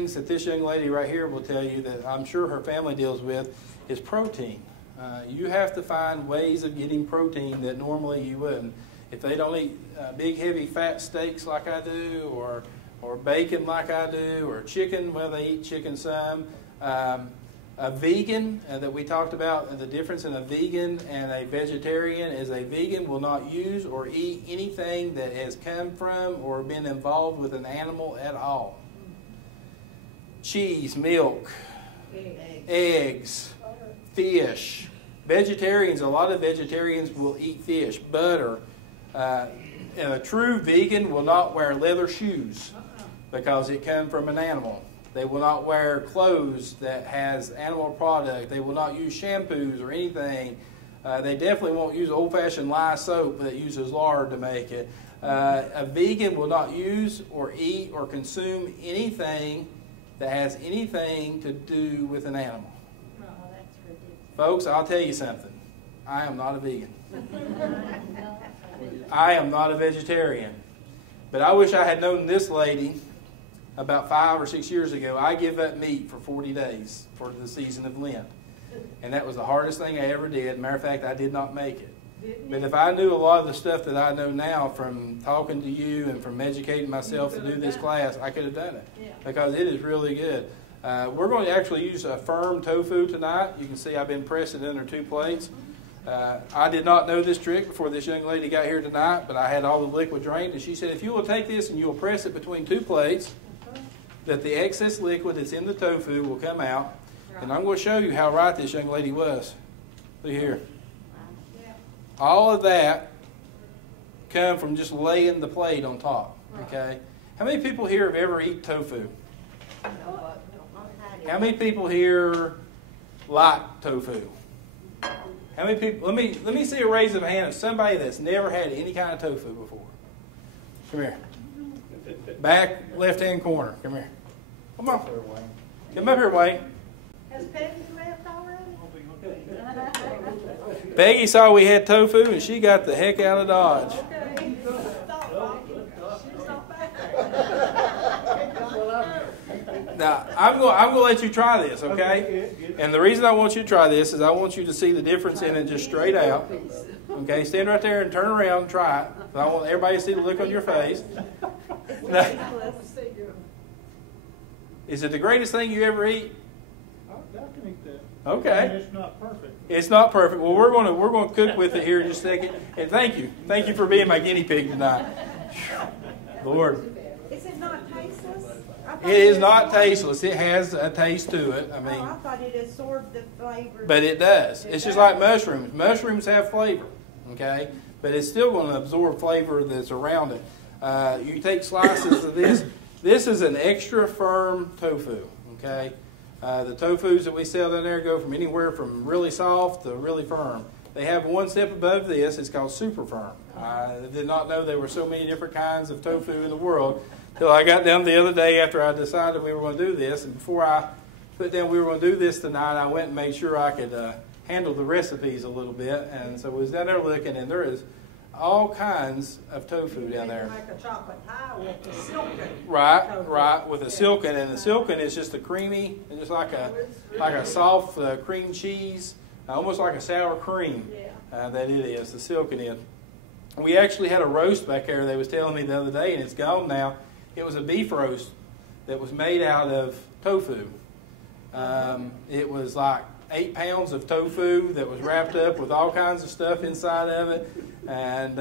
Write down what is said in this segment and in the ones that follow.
things that this young lady right here will tell you that I'm sure her family deals with is protein. You have to find ways of getting protein that normally you wouldn't. If they don't eat big, heavy, fat steaks like I do, or bacon like I do, or chicken, well, they eat chicken some. A vegan that we talked about, the difference in a vegan and a vegetarian is a vegan will not use or eat anything that has come from or been involved with an animal at all. Cheese, milk, eggs, fish. Vegetarians, a lot of vegetarians will eat fish, butter. And a true vegan will not wear leather shoes because it comes from an animal. They will not wear clothes that has animal product. They will not use shampoos or anything. They definitely won't use old-fashioned lye soap that uses lard to make it. A vegan will not use or eat or consume anything that has anything to do with an animal. Oh, that's ridiculous. Folks, I'll tell you something. I am not a vegan. I am not a vegetarian. But I wish I had known this lady about 5 or 6 years ago. I give up meat for 40 days for the season of Lent. And that was the hardest thing I ever did. Matter of fact, I did not make it. But if I knew a lot of the stuff that I know now from talking to you and from educating myself to do this class, I could have done it. Because it is really good. We're going to actually use a firm tofu tonight. You can see I've been pressing it under 2 plates. I did not know this trick before this young lady got here tonight, but I had all the liquid drained, and she said, if you will take this and you will press it between 2 plates, that the excess liquid that's in the tofu will come out. And I'm going to show you how right this young lady was. Look here. All of that come from just laying the plate on top. Okay. How many people here have ever eaten tofu? How many people here like tofu? How many people? Let me see a raise of a hand of somebody that's never had any kind of tofu before. Come here. Back left-hand corner. Come here. Come on. Come up here, Wayne. Has Peggy left already? Peggy saw we had tofu and she got the heck out of Dodge. Okay. She's not back there. Now, I'm going to let you try this, okay? And the reason I want you to try this is I want you to see the difference in it just straight out. Okay, stand right there and turn around and try it. I want everybody to see the look on your face. Now, is it the greatest thing you ever eat? I can eat that. Okay. I mean, it's not perfect. It's not perfect. Well, we're going to cook with it here in just a second. And thank you for being my guinea pig tonight. Lord. Is it not tasteless? It is not tasteless. It has a taste to it. I mean, I thought it absorbed the flavor. but it does. It's just like mushrooms. Mushrooms have flavor, okay? But it's still going to absorb flavor that's around it. You take slices of this. This is an extra firm tofu, okay? The tofus that we sell down there go from anywhere from really soft to really firm. They have one step above this. It's called super firm. I did not know there were so many different kinds of tofu in the world till I got down the other day after I decided we were going to do this. And before I put down we were going to do this tonight, I went and made sure I could handle the recipes a little bit. And so I was down there looking, and there is all kinds of tofu down there. Like a chocolate pie with the silken. Right, with a silken, and the silken is just a creamy, just like a soft cream cheese, almost like a sour cream. That it is. The silken is. We actually had a roast back there. They was telling me the other day, and it's gone now. It was a beef roast that was made out of tofu. It was like 8 pounds of tofu that was wrapped up with all kinds of stuff inside of it, and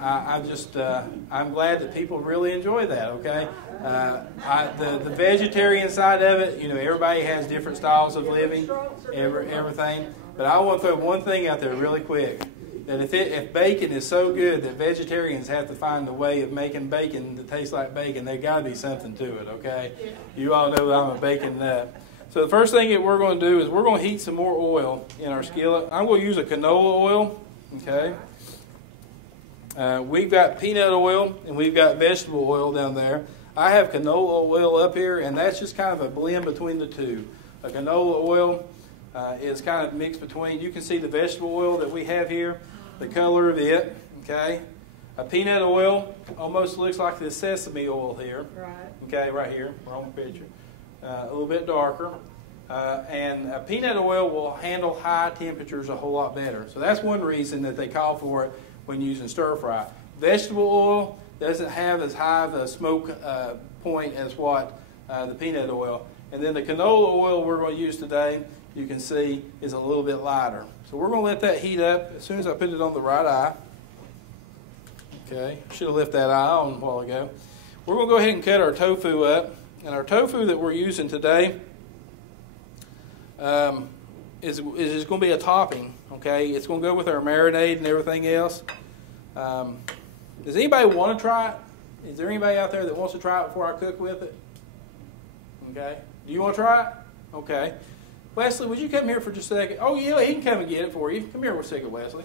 I'm glad that people really enjoy that. Okay, the vegetarian side of it, you know, everybody has different styles of living, everything. But I want to throw one thing out there really quick. That if bacon is so good that vegetarians have to find a way of making bacon that tastes like bacon, there's got to be something to it, okay? You all know that I'm a bacon nut. So the first thing that we're going to do is we're going to heat some more oil in our skillet. I'm going to use a canola oil, okay? We've got peanut oil and we've got vegetable oil down there. I have canola oil up here, and that's just kind of a blend between the two. A canola oil is kind of mixed between, you can see the vegetable oil that we have here, the color of it, okay? A peanut oil almost looks like the sesame oil here. Right. Okay, right here, wrong picture. A little bit darker. And peanut oil will handle high temperatures a whole lot better. So that's one reason that they call for it when using stir fry. Vegetable oil doesn't have as high of a smoke point as what the peanut oil. And then the canola oil we're going to use today, you can see, is a little bit lighter. So we're going to let that heat up as soon as I put it on the right eye. Okay, should have left that eye on a while ago. We're going to go ahead and cut our tofu up. And our tofu that we're using today is going to be a topping. Okay, it's going to go with our marinade and everything else. Does anybody want to try it? Is there anybody out there that wants to try it before I cook with it? Okay. Do you want to try it? Okay. Wesley, would you come here for just a second? Oh, yeah, he can come and get it for you. Come here for a second, Wesley.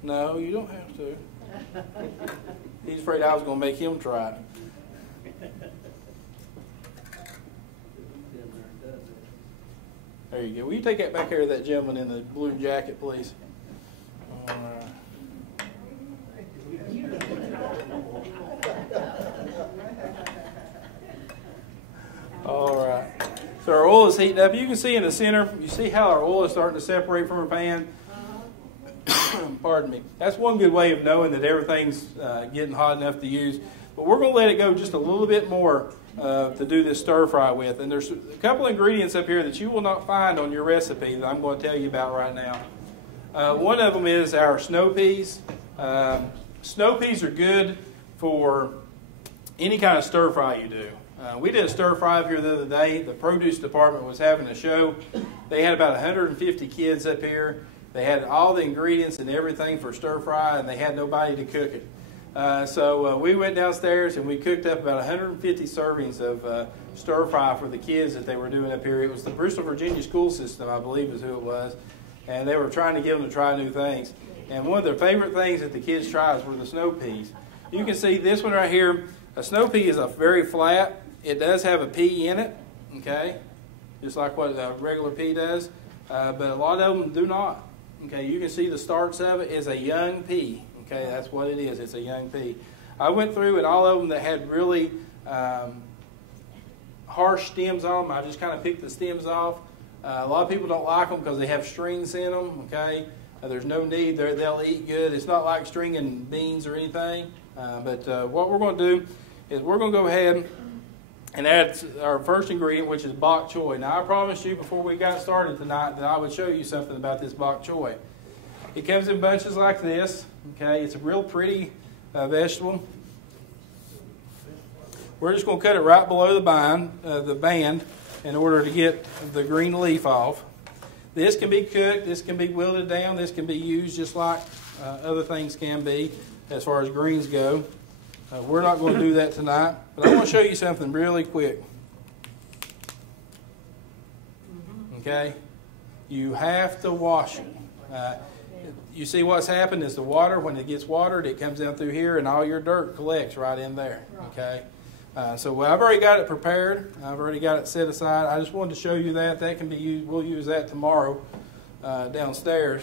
No, you don't have to. He's afraid I was going to make him try it. There you go. Will you take that back here to that gentleman in the blue jacket, please? All right. All right. So our oil is heating up. You can see in the center, you see how our oil is starting to separate from our pan? Pardon me. That's one good way of knowing that everything's getting hot enough to use. But we're going to let it go just a little bit more to do this stir fry with. And there's a couple ingredients up here that you will not find on your recipe that I'm going to tell you about right now. One of them is our snow peas. Snow peas are good for any kind of stir fry you do. We did a stir fry up here the other day. The produce department was having a show. They had about 150 kids up here. They had all the ingredients and everything for stir fry, and they had nobody to cook it. So we went downstairs and we cooked up about 150 servings of stir fry for the kids that they were doing up here. It was the Bristol, Virginia school system, I believe is who it was. And they were trying to get them to try new things. And one of their favorite things that the kids tried were the snow peas. You can see this one right here. A snow pea is a very flat. It does have a pea in it, okay, just like what a regular pea does. But a lot of them do not. Okay, you can see the starts of it is a young pea. Okay, that's what it is. It's a young pea. I went through and all of them that had really harsh stems on them, I just kind of picked the stems off. A lot of people don't like them because they have strings in them. Okay, there's no need. They'll eat good. It's not like stringing beans or anything. But what we're going to do is we're going to go ahead and add our first ingredient, which is bok choy. Now, I promised you before we got started tonight that I would show you something about this bok choy. It comes in bunches like this. Okay, it's a real pretty vegetable. We're just going to cut it right below the band in order to get the green leaf off. This can be cooked. This can be wilted down. This can be used just like other things can be as far as greens go. We're not going to do that tonight, but I want to show you something really quick. Okay? You have to wash it. You see what's happened is the water, when it gets watered, it comes down through here and all your dirt collects right in there. Okay? So I've already got it prepared. I've already got it set aside. I just wanted to show you that. That can be used. We'll use that tomorrow downstairs.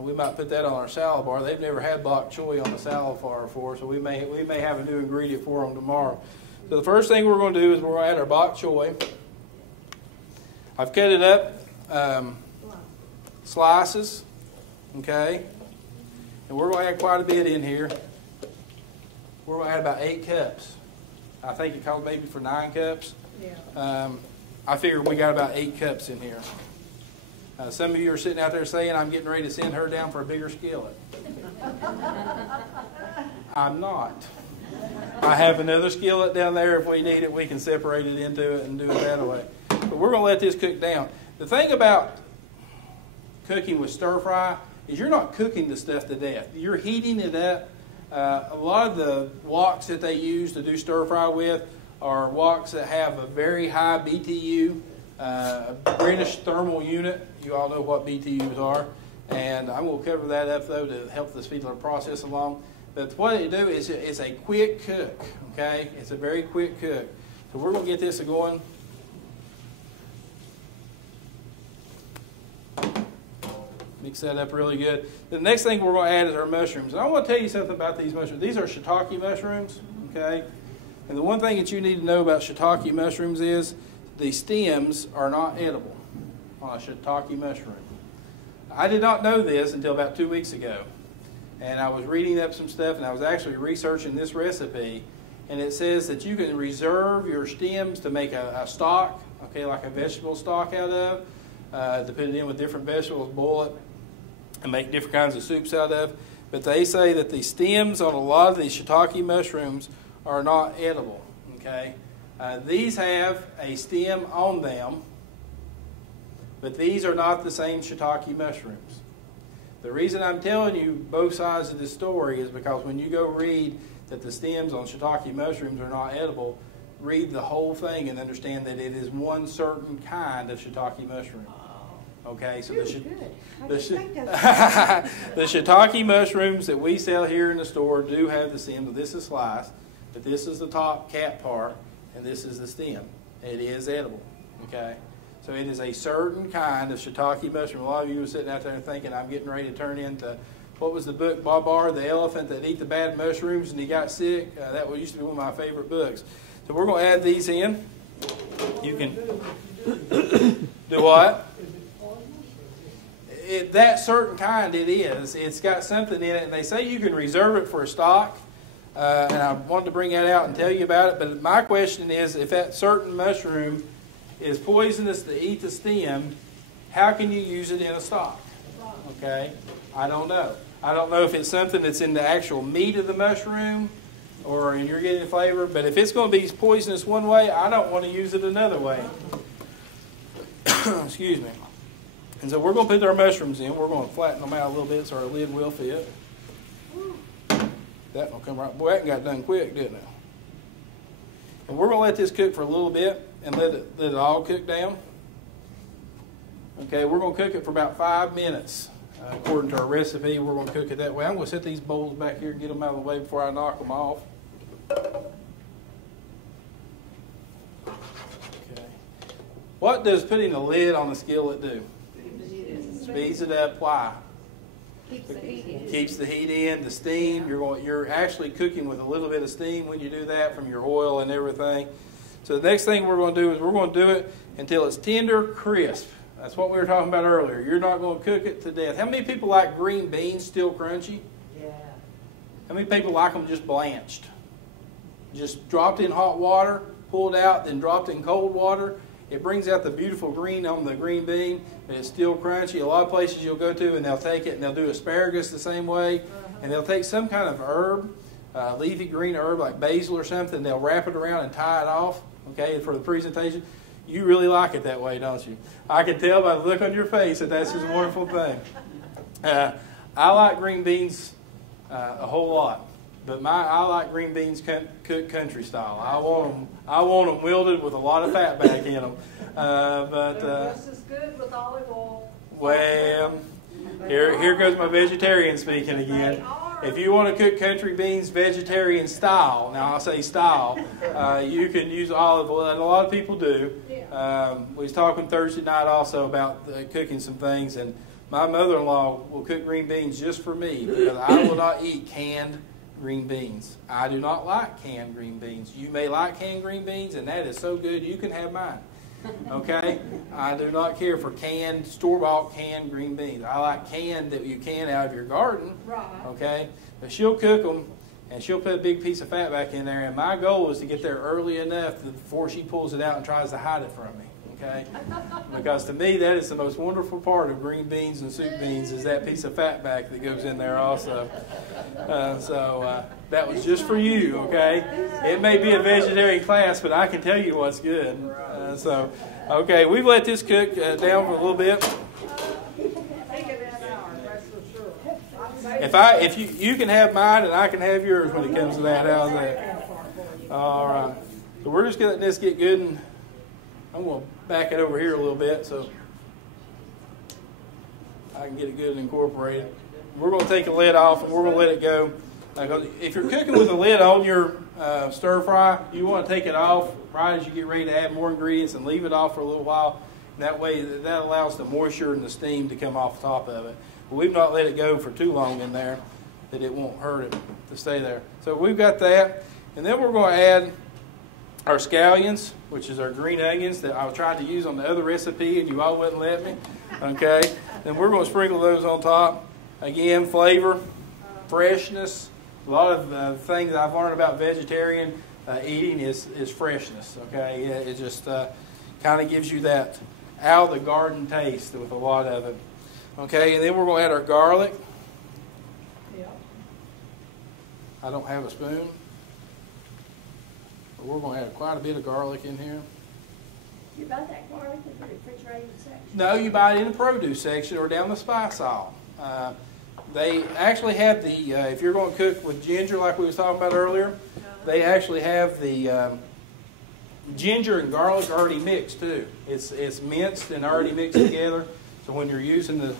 We might put that on our salad bar. They've never had bok choy on the salad bar before, so we may have a new ingredient for them tomorrow. So the first thing we're going to do is we're going to add our bok choy. I've cut it up slices, okay, and we're going to add quite a bit in here. We're going to add about 8 cups. I think it called maybe for 9 cups. Yeah. I figured we got about 8 cups in here. Some of you are sitting out there saying, I'm getting ready to send her down for a bigger skillet. I'm not. I have another skillet down there. If we need it, we can separate it into it and do it that way. But we're going to let this cook down. The thing about cooking with stir fry is you're not cooking the stuff to death. You're heating it up. A lot of the woks that they use to do stir fry with are woks that have a very high BTU, British thermal unit. You all know what BTUs are. And I'm going to cover that up, though, to help this particular process along. But what they do is it's a quick cook, okay? It's a very quick cook. So we're going to get this going. Mix that up really good. The next thing we're going to add is our mushrooms. And I want to tell you something about these mushrooms. These are shiitake mushrooms, okay? And the one thing that you need to know about shiitake mushrooms is the stems are not edible on a shiitake mushroom. I did not know this until about 2 weeks ago. And I was reading up some stuff, and I was actually researching this recipe. And it says that you can reserve your stems to make a stock, okay, like a vegetable stock out of. To put it in with different vegetables, boil it, and make different kinds of soups out of. But they say that the stems on a lot of these shiitake mushrooms are not edible. Okay, these have a stem on them, but these are not the same shiitake mushrooms. The reason I'm telling you both sides of this story is because when you go read that the stems on shiitake mushrooms are not edible, read the whole thing and understand that it is one certain kind of shiitake mushroom. Okay, so the shiitake mushrooms that we sell here in the store do have the stem. This is sliced, but this is the top cap part, and this is the stem. It is edible. Okay, so it is a certain kind of shiitake mushroom. A lot of you are sitting out there thinking, I'm getting ready to turn into, what was the book, Babar, the elephant that ate the bad mushrooms and he got sick? That used to be one of my favorite books. So we're going to add these in. You can do what? That certain kind it is. It's got something in it, and they say you can reserve it for a stock. And I wanted to bring that out and tell you about it. But my question is, if that certain mushroom is poisonous to eat the stem, how can you use it in a stock? Okay, I don't know. I don't know if it's something that's in the actual meat of the mushroom, or you're getting the flavor. But if it's going to be poisonous one way, I don't want to use it another way. Excuse me. And so we're going to put our mushrooms in. We're going to flatten them out a little bit so our lid will fit. That will come right. Boy, that got done quick, didn't it? And we're going to let this cook for a little bit and let it all cook down. Okay, we're going to cook it for about 5 minutes. According to our recipe, we're going to cook it that way. I'm going to set these bowls back here and get them out of the way before I knock them off. Okay. What does putting a lid on the skillet do? Speeds it up. Why? Keeps the heat in. Keeps the heat in, the steam. You're actually cooking with a little bit of steam when you do that from your oil and everything. So the next thing we're going to do is we're going to do it until it's tender, crisp. That's what we were talking about earlier. You're not going to cook it to death. How many people like green beans still crunchy? Yeah. How many people like them just blanched? Just dropped in hot water, pulled out, then dropped in cold water. It brings out the beautiful green on the green bean, but it's still crunchy. A lot of places you'll go to and they'll take it and they'll do asparagus the same way. And they'll take some kind of herb, leafy green herb like basil or something. They'll wrap it around and tie it off, okay, for the presentation. You really like it that way, don't you? I can tell by the look on your face that that's just a wonderful thing. I like green beans a whole lot. But I like green beans cooked country style. I want them wielded with a lot of fat back in them. They're just as good with olive oil. Well, here goes my vegetarian speaking again. If you want to cook country beans vegetarian style, now I say style, you can use olive oil, and a lot of people do. We was talking Thursday night also about cooking some things, and my mother-in-law will cook green beans just for me because I will not eat canned green beans. I do not like canned green beans. You may like canned green beans, and that is so good you can have mine. Okay? I do not care for canned, store-bought canned green beans. I like canned that you can out of your garden. Right. Okay? But she'll cook them, and she'll put a big piece of fat back in there, and my goal is to get there early enough before she pulls it out and tries to hide it from me. Okay? Because to me, that is the most wonderful part of green beans and soup beans is that piece of fat back that goes in there also. So that was just for you, okay? It may be a vegetarian class, but I can tell you what's good. Okay, we've let this cook down for a little bit. If you can have mine and I can have yours when it comes to that, how's that? All right. So we're just going to let this get good, and I'm going to back it over here a little bit so I can get it good and incorporated. We're going to take the lid off and we're going to let it go. If you're cooking with the lid on your stir fry, you want to take it off right as you get ready to add more ingredients and leave it off for a little while. And that way, that allows the moisture and the steam to come off the top of it. But we've not let it go for too long in there that it won't hurt it to stay there. So we've got that. And then we're going to add our scallions, which is our green onions that I was trying to use on the other recipe and you all wouldn't let me. Okay. Then we're going to sprinkle those on top. Again, flavor, freshness. A lot of things I've learned about vegetarian eating is freshness. Okay. It just kind of gives you that out of the garden taste with a lot of it. Okay. And then we're going to add our garlic. Yeah. I don't have a spoon. But we're going to add quite a bit of garlic in here. You buy that garlic in the refrigerated section? No, you buy it in the produce section or down the spice aisle. They actually have the, if you're going to cook with ginger like we was talking about earlier, they actually have the ginger and garlic already mixed too. It's minced and already mixed together. So when you're using the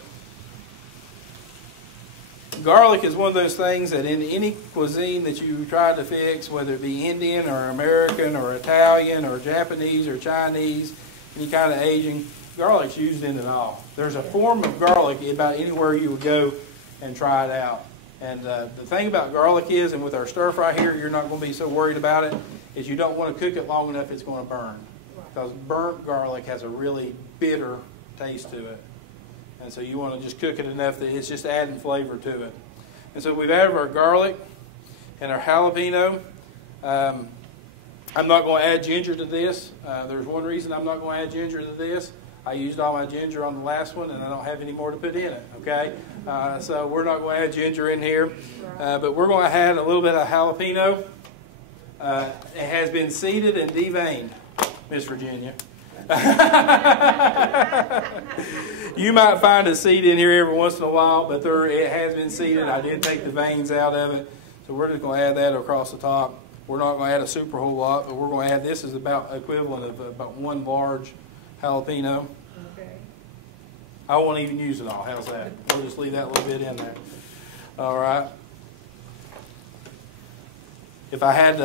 garlic is one of those things that in any cuisine that you try to fix, whether it be Indian or American or Italian or Japanese or Chinese, any kind of Asian, garlic's used in it all. There's a form of garlic about anywhere you would go and try it out. And the thing about garlic is, and with our stir fry here, you're not going to be so worried about it, is you don't want to cook it long enough it's going to burn. Because burnt garlic has a really bitter taste to it. And so you want to just cook it enough that it's just adding flavor to it. And so we've added our garlic and our jalapeno. I'm not going to add ginger to this. There's one reason I'm not going to add ginger to this. I used all my ginger on the last one, and I don't have any more to put in it, okay? So we're not going to add ginger in here. But we're going to add a little bit of jalapeno. It has been seeded and deveined, Miss Virginia. You might find a seed in here every once in a while, but it has been seeded. I did take the veins out of it. So we're just going to add that across the top. We're not going to add a super whole lot, but we're going to add, this is about equivalent of about one large jalapeno. Okay. I won't even use it all. How's that? We'll just leave that little bit in there. All right. If I had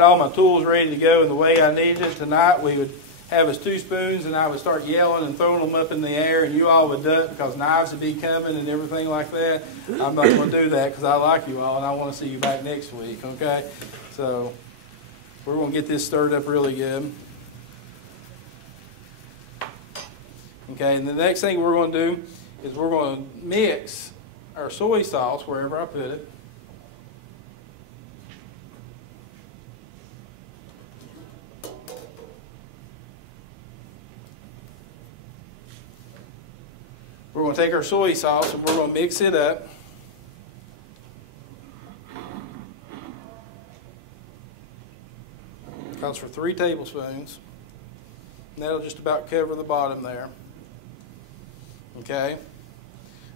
all my tools ready to go in the way I needed it tonight, we would have us 2 spoons and I would start yelling and throwing them up in the air and you all would duck because knives would be coming and everything like that. I'm not going to do that because I like you all and I want to see you back next week, okay? So we're going to get this stirred up really good. Okay, and the next thing we're going to do is we're going to mix our soy sauce wherever I put it. We're going to take our soy sauce and we're going to mix it up. It counts for 3 tablespoons. And that'll just about cover the bottom there. Okay.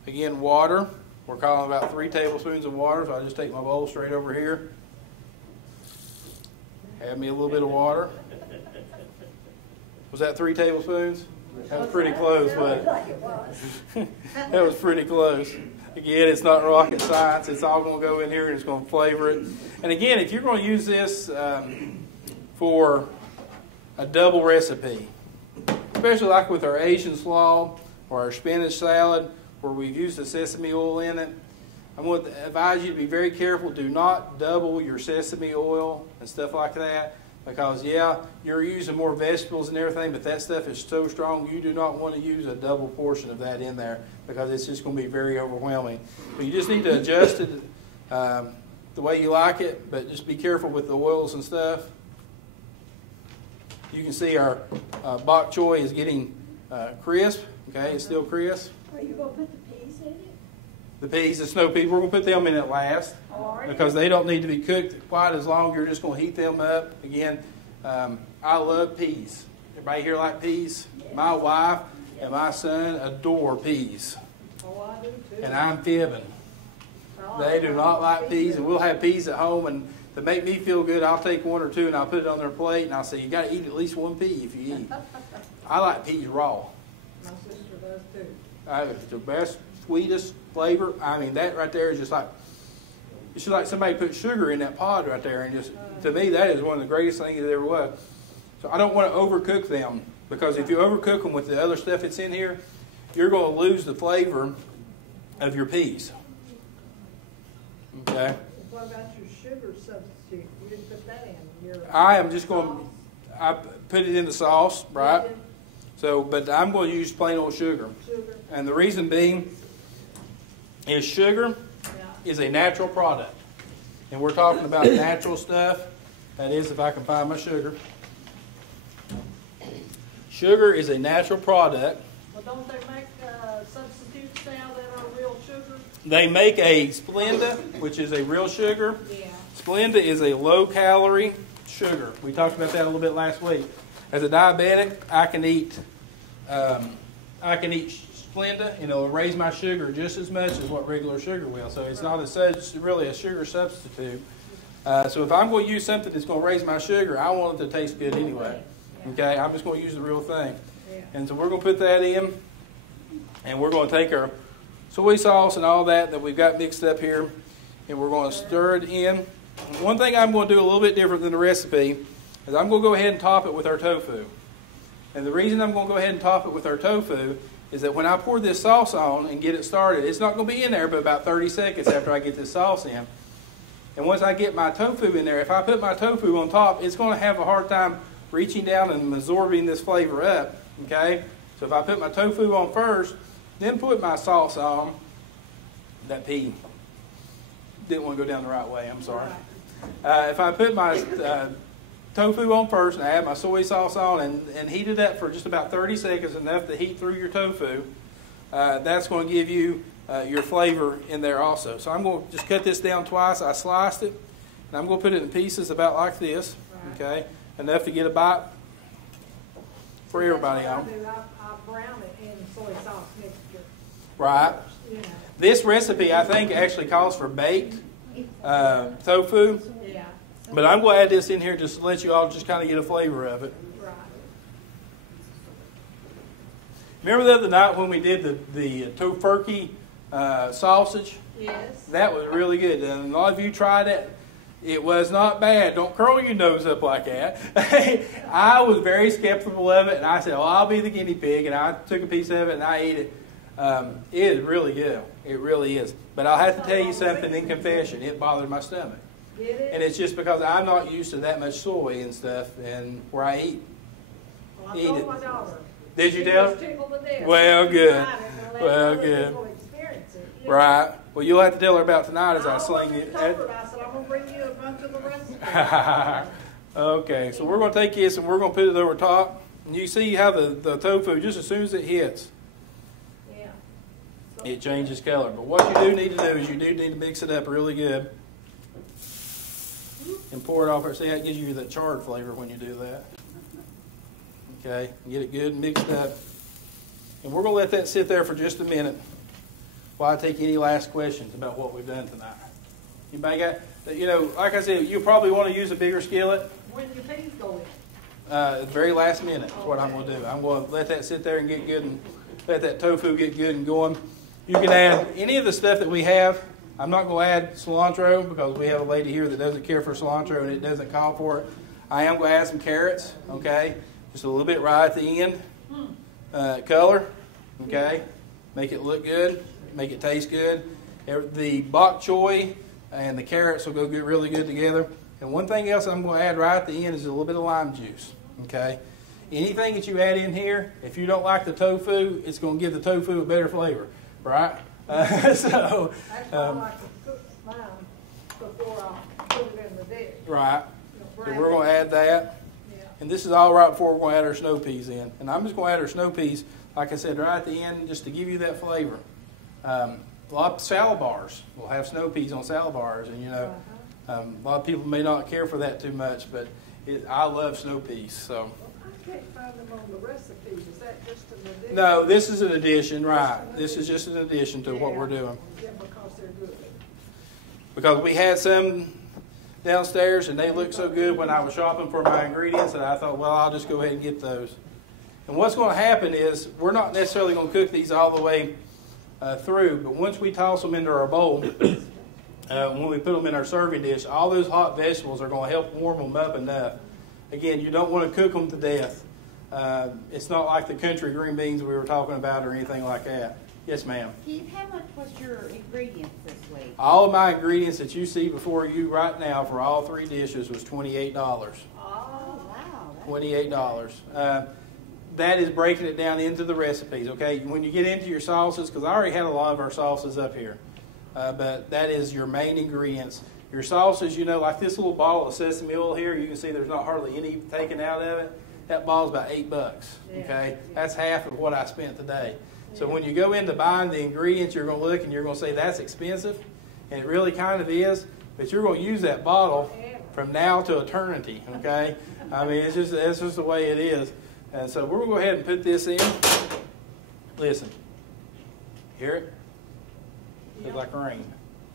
Again, water. We're calling about 3 tablespoons of water. So I just take my bowl straight over here. Add me a little bit of water. Was that 3 tablespoons? That was pretty close, but that was pretty close. Again, it's not rocket science. It's all going to go in here and it's going to flavor it. And again, if you're going to use this for a double recipe, especially like with our Asian slaw or our spinach salad where we've used the sesame oil in it, I'm going to advise you to be very careful. Do not double your sesame oil and stuff like that. Because, yeah, you're using more vegetables and everything, but that stuff is so strong, you do not want to use a double portion of that in there because it's just going to be very overwhelming. But you just need to adjust it the way you like it, but just be careful with the oils and stuff. You can see our bok choy is getting crisp. Okay, it's still crisp. Are you going to put the peas in it? The peas, the snow peas, we're going to put them in at last because they don't need to be cooked quite as long. You're just going to heat them up. Again, I love peas. Everybody here like peas? Yes. My wife and my son adore peas. Oh, I do too. And I'm fibbing. They do not like peas, and we'll have peas at home, and to make me feel good, I'll take 1 or 2 and I'll put it on their plate, and I'll say, you got to eat at least 1 pea if you eat. I like peas raw. My sister does too. It's the best, sweetest flavor. I mean, that right there is just like, it's just like somebody put sugar in that pod right there, and just, to me, that is one of the greatest things that ever was. So I don't want to overcook them, because if you overcook them with the other stuff that's in here, you're going to lose the flavor of your peas. Okay. What about your sugar substitute? You didn't put that in your. I am just going. I put it in the sauce, right? So, but I'm going to use plain old sugar. Sugar. And the reason being is sugar is a natural product. And we're talking about natural stuff. That is, if I can find my sugar. Sugar is a natural product. Well, don't they make substitutes now that are real sugar? They make a Splenda, which is a real sugar. Yeah. Splenda is a low-calorie sugar. We talked about that a little bit last week. As a diabetic, I can eat Splenda, and it'll raise my sugar just as much as what regular sugar will. So it's not really a sugar substitute. So if I'm going to use something that's going to raise my sugar, I want it to taste good anyway. Okay, I'm just going to use the real thing. And so we're going to put that in, and we're going to take our soy sauce and all that we've got mixed up here, and we're going to stir it in. One thing I'm going to do a little bit different than the recipe is I'm going to go ahead and top it with our tofu. And the reason I'm going to go ahead and top it with our tofu is that when I pour this sauce on and get it started, it's not going to be in there but about 30 seconds after I get this sauce in. And once I get my tofu in there, if I put my tofu on top, it's going to have a hard time reaching down and absorbing this flavor up. Okay? So if I put my tofu on first, then put my sauce on, that pea didn't want to go down the right way, I'm sorry. If I put my tofu on first and I add my soy sauce on and heat it up for just about 30 seconds, enough to heat through your tofu, that's going to give you your flavor in there also. So I'm going to just cut this down twice. I sliced it, and I'm going to put it in pieces about like this, okay, enough to get a bite for everybody on. I brown it in soy sauce mixture. Right. You know. This recipe, I think, actually calls for baked tofu. Yeah. But I'm going to add this in here just to let you all just kind of get a flavor of it. Right. Remember the other night when we did the tofurkey sausage? Yes. That was really good. And a lot of you tried it. It was not bad. Don't curl your nose up like that. I was very skeptical of it, and I said, well, I'll be the guinea pig. And I took a piece of it, and I ate it. It is really good. It really is. But I'll have to tell you something in confession. It bothered my stomach. Did it? And it's just because I'm not used to that much soy and stuff and where I eat. Well, I told my daughter. Did you She tell was tickled to death. Well, good. Well, Well, good. Experience it, you know. Right. Well, you'll have to tell her about tonight as I sling I it. told her, I said, I'm going to bring you a bunch of the recipe. Okay, so we're going to take this and we're going to put it over top. And you see how the tofu, just as soon as it hits, Yeah. it changes color. But what you do need to do is you do need to mix it up really good. And pour it off. See how it gives you that charred flavor when you do that. Okay, get it good and mixed up. And we're going to let that sit there for just a minute while I take any last questions about what we've done tonight. Anybody got, like I said, you probably want to use a bigger skillet. When your peas go in. At the very last minute is what I'm going to do. I'm going to let that sit there and get good and let that tofu get good and going. You can add any of the stuff that we have. I'm not going to add cilantro because we have a lady here that doesn't care for cilantro and it doesn't call for it. I am going to add some carrots, okay? Just a little bit right at the end. Color, okay? Make it look good. Make it taste good. The bok choy and the carrots will go really good together. And one thing else I'm going to add right at the end is a little bit of lime juice, okay? Anything that you add in here, if you don't like the tofu, it's going to give the tofu a better flavor, right? That's why I like to cook mine before I put it in the dish. Right. So we're going to add that. Yeah. And this is all right before we're going to add our snow peas in. And I'm just going to add our snow peas, like I said, right at the end, just to give you that flavor. A lot of salad bars will have snow peas on salad bars, and a lot of people may not care for that too much, but I love snow peas. So. I can't find them on the recipe. Is that just an addition? No, this is an addition, right? This is just an addition to what we're doing. Yeah, because they're good. Because we had some downstairs, and they looked so good when I was shopping for my ingredients that I thought, well, I'll just go ahead and get those. And what's going to happen is we're not necessarily going to cook these all the way through, but once we toss them into our bowl, when we put them in our serving dish, all those hot vegetables are going to help warm them up enough. Again, you don't want to cook them to death. It's not like the country green beans we were talking about or anything like that. Yes, ma'am. Keith, how much was your ingredients this week? All of my ingredients that you see before you right now for all 3 dishes was $28. Oh, wow. $28. That is breaking it down into the recipes, okay? When you get into your sauces, because I already had a lot of our sauces up here, but that is your main ingredients. Your sauces, you know, like this little bottle of sesame oil here, you can see there's not hardly any taken out of it. That bottle's about $8, okay? That's half of what I spent today. So when you go into buying the ingredients, you're going to look and you're going to say that's expensive, and it really kind of is, but you're going to use that bottle from now to eternity, okay? I mean, it's just the way it is. And so we're going to go ahead and put this in. Listen. Hear it? It's like rain.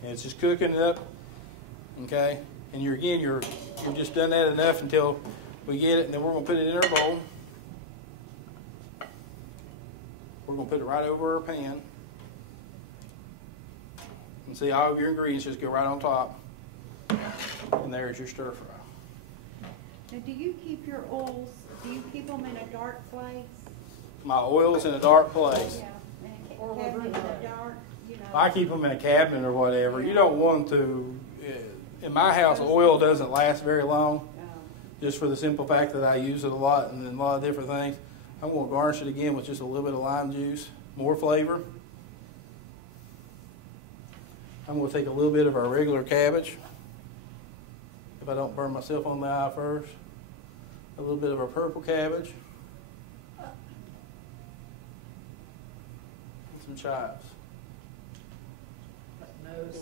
And it's just cooking it up, okay? And you're just done that enough until we get it, and then we're going to put it in our bowl. We're going to put it right over our pan. And see, all of your ingredients just go right on top. And there's your stir fry. Now, do you keep your oils, do you keep them in a dark place? My oil's in a dark place. Yeah, in a cabinet in the dark, you know. I keep them in a cabinet or whatever. You don't want to. In my house, oil doesn't last very long, just for the simple fact that I use it a lot and a lot of different things. I'm going to garnish it again with just a little bit of lime juice, more flavor. I'm going to take a little bit of our regular cabbage, if I don't burn myself on the eye first. A little bit of our purple cabbage. And some chives.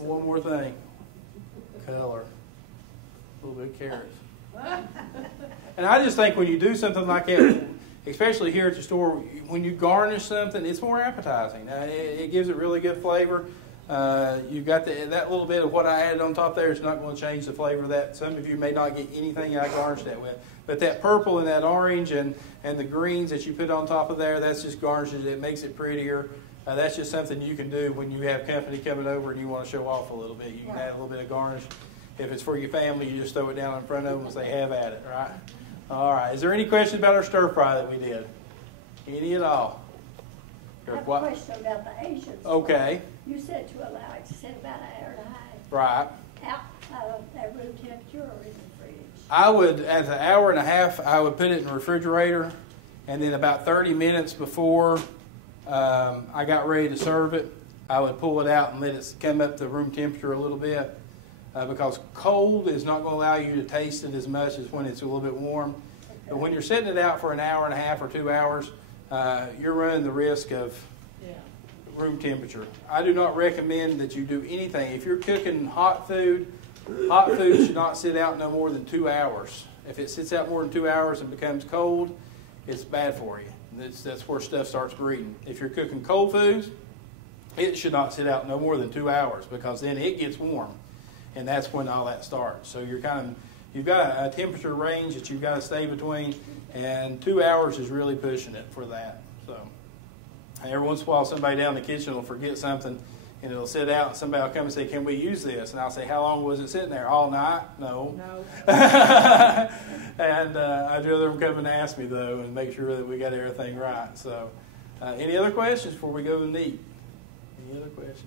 One more thing. Color. A little bit of carrots. And I just think when you do something like that, especially here at the store, when you garnish something, it's more appetizing. It gives it really good flavor. You've got that little bit of what I added on top there is not going to change the flavor of that. Some of you may not get anything I garnished that with. But that purple and that orange and the greens that you put on top of there, that's just garnishes it. It makes it prettier. That's just something you can do when you have company coming over and you want to show off a little bit. You can add a little bit of garnish. If it's for your family, you just throw it down in front of them and say, have at it, right? All right. Is there any questions about our stir fry that we did? Any at all? I have a question about the Asian. Okay. You said to allow it to sit about an hour and a half. Right. Out at room temperature or in the fridge? I would, at an hour and a half, I would put it in the refrigerator, and then about 30 minutes before I got ready to serve it, I would pull it out and let it come up to room temperature a little bit. Because cold is not going to allow you to taste it as much as when it's a little bit warm. Okay. But when you're setting it out for an hour and a half or 2 hours, you're running the risk of room temperature. I do not recommend that you do anything. If you're cooking hot food should not sit out no more than 2 hours. If it sits out more than 2 hours and becomes cold, it's bad for you. That's where stuff starts breeding. If you're cooking cold foods, it should not sit out no more than 2 hours because then it gets warm. And that's when all that starts. So you've got a temperature range that you've got to stay between, and 2 hours is really pushing it for that. So every once in a while, somebody down in the kitchen will forget something, and it'll sit out, and somebody will come and say, "Can we use this?" And I'll say, "How long was it sitting there? All night?" No. And I'd rather them come and ask me though, and make sure that we got everything right. So, any other questions before we go to the meat? Any other questions?